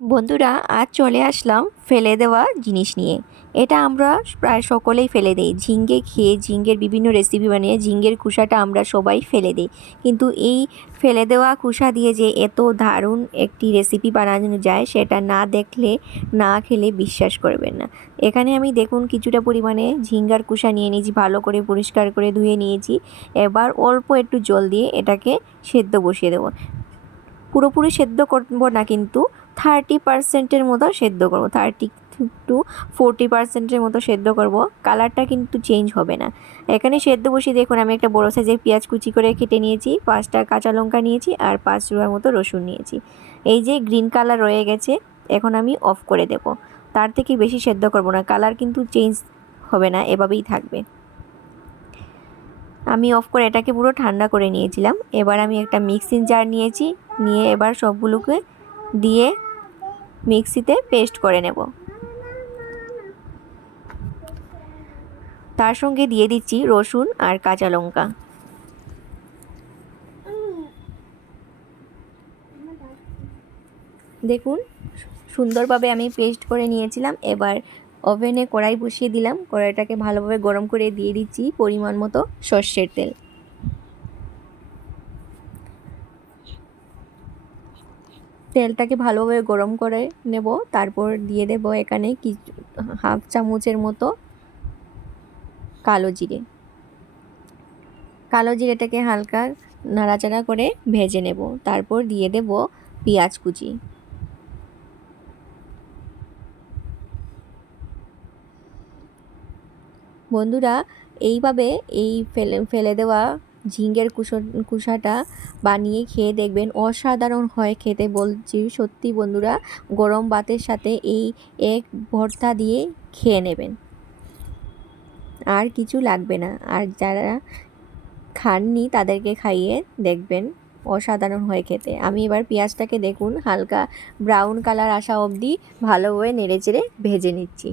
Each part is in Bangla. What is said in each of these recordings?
বন্ধুরা, আজ চলে আসলাম ফেলে দেওয়া জিনিস নিয়ে। এটা আমরা প্রায় সকলেই ফেলে দিই। ঝিঙ্গে খেয়ে ঝিঙ্গের বিভিন্ন রেসিপি বানিয়ে ঝিঙ্গের খোসাটা আমরা সবাই ফেলে দিই, কিন্তু এই ফেলে দেওয়া খোসা দিয়ে যে এত দারুণ একটি রেসিপি বানানো যায় সেটা না দেখলে না খেলে বিশ্বাস করবেন না। এখানে আমি দেখুন কিছুটা পরিমাণে ঝিঙ্গার খোসা নিয়ে নিয়েছি, ভালো করে পরিষ্কার করে ধুয়ে নিয়েছি। এবার অল্প একটু জল দিয়ে এটাকে সেদ্ধ বসিয়ে দেবো। পুরোপুরি সেদ্ধ করব না, কিন্তু 30%-এর মতো সেদ্ধ করব, 30 to 40%-এর মতো সেদ্ধ করব। কালারটা কিন্তু চেঞ্জ হবে না। এখানে সেদ্ধ বসিয়ে দেখুন আমি একটা বড় সাইজের পেঁয়াজ কুচি করে কেটে নিয়েছি, 5টা কাঁচা লঙ্কা নিয়েছি আর 5 রুয়ার মতো রসুন নিয়েছি। এই যে গ্রিন কালার রয়ে গেছে, এখন আমি অফ করে দেব। তার থেকে বেশি সেদ্ধ করব না, কালার কিন্তু চেঞ্জ হবে না, এভাবেই থাকবে। আমি অফ করে এটাকে পুরো ঠান্ডা করে নিয়েছিলাম। এবার আমি একটা মিক্সিং জার নিয়েছি, নিয়ে এবার সবগুলোকে দিয়ে মিক্সিতে পেস্ট করে নেব। তার সঙ্গে দিয়ে দিচ্ছি রসুন আর কাঁচা লঙ্কা। দেখুন সুন্দরভাবে আমি পেস্ট করে নিয়েছিলাম। এবার ওভেনে কড়াই বসিয়ে দিলাম, কড়াইটাকে ভালোভাবে গরম করে দিয়ে দিচ্ছি পরিমাণ মতো সর্ষের তেল। তেলটাকে ভালোভাবে গরম করে নেব, তারপর দিয়ে দেব এখানে কিছু হাফ চামচের মতো কালো জিরে। কালো জিরেটাকে হালকা নাড়াচাড়া করে ভেজে নেব, তারপর দিয়ে দেব পেঁয়াজ কুচি। বন্ধুরা, এইভাবে এই ফেলে দেওয়া ঝিঙ্গের কুসাটা বানিয়ে খেয়ে দেখবেন, অসাধারণ হয় খেতে, বলছি সত্যি বন্ধুরা। গরম ভাতের সাথে এই এক ভর্তা দিয়ে খেয়ে নেবেন, আর কিছু লাগবে না। আর যারা খাননি তাদেরকে খাইয়ে দেখবেন, অসাধারণ হয় খেতে। আমি এবার পেঁয়াজটাকে দেখুন হালকা ব্রাউন কালার আসা অবধি ভালোভাবে নেড়েচেড়ে ভেজে নিচ্ছি।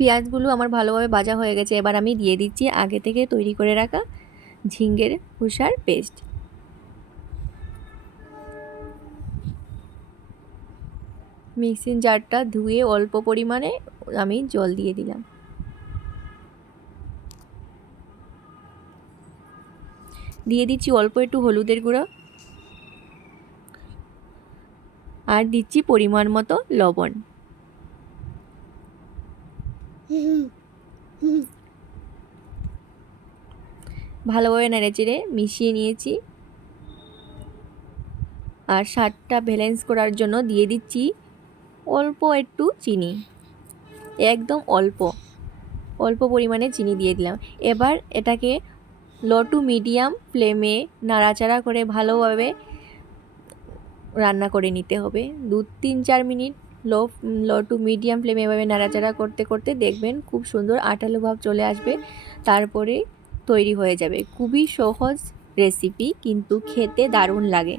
পেঁয়াজগুলো আমার ভালোভাবে ভাজা হয়ে গেছে। এবার আমি দিয়ে দিচ্ছি আগে থেকে তৈরি করে রাখা ঝিঙ্গের খোসার পেস্ট। মিক্সিং জারটা ধুয়ে অল্প পরিমাণে আমি জল দিয়ে দিলাম। দিয়ে দিচ্ছি অল্প একটু হলুদের গুঁড়ো, আর দিচ্ছি পরিমাণ মতো লবণ। ভালোভাবে নেড়েচেড়ে মিশিয়ে নিয়েছি। আর স্বাদটা ব্যালেন্স করার জন্য দিয়ে দিচ্ছি অল্প একটু চিনি, একদম অল্প অল্প পরিমাণে চিনি দিয়ে দিলাম। এবার এটাকে লো টু মিডিয়াম ফ্লেমে নাড়াচাড়া করে ভালোভাবে রান্না করে নিতে হবে। 2-3-4 মিনিট লো টু মিডিয়াম ফ্লেমে এভাবে নাড়াচাড়া করতে করতে দেখবেন খুব সুন্দর আঠালো ভাব চলে আসবে, তারপরে তৈরি হয়ে যাবে। খুবই সহজ রেসিপি, কিন্তু খেতে দারুণ লাগে।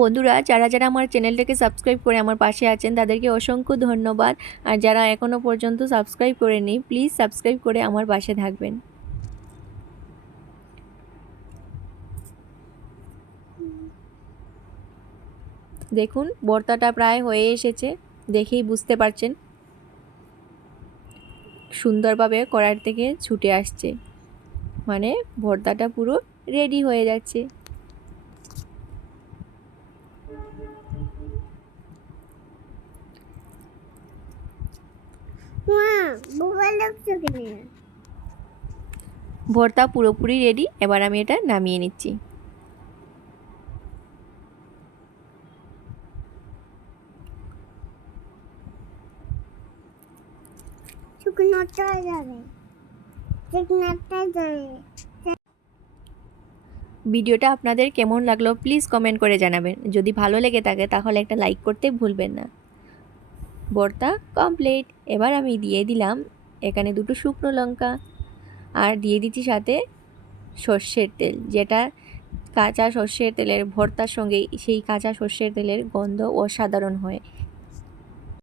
বন্ধুরা, যারা যারা আমার চ্যানেলটাকে সাবস্ক্রাইব করে আমার পাশে আছেন তাদেরকে অসংখ্য ধন্যবাদ। আর যারা এখনও পর্যন্ত সাবস্ক্রাইব করেনি, প্লিজ সাবস্ক্রাইব করে আমার পাশে থাকবেন। দেখুন ভর্তাটা প্রায় হয়ে এসেছে, দেখেই বুঝতে পারছেন সুন্দরভাবে কড়াই থেকে ছুটে আসছে, মানে ভর্তাটা পুরো রেডি হয়ে যাচ্ছে। ভর্তা পুরোপুরি রেডি। এবার আমি এটা নামিয়ে নিচ্ছি। ভিডিওটা আপনাদের কেমন লাগলো প্লিজ কমেন্ট করে জানাবেন। যদি ভালো লেগে থাকে তাহলে একটা লাইক করতে ভুলবেন না। ভর্তা কমপ্লিট। এবার আমি দিয়ে দিলাম এখানে 2টো শুকনো লঙ্কা, আর দিয়ে দিচ্ছি সাথে সর্ষের তেল, যেটা কাঁচা সর্ষের তেলের ভর্তার সঙ্গে সেই কাঁচা সর্ষের তেলের গন্ধ অসাধারণ হয়।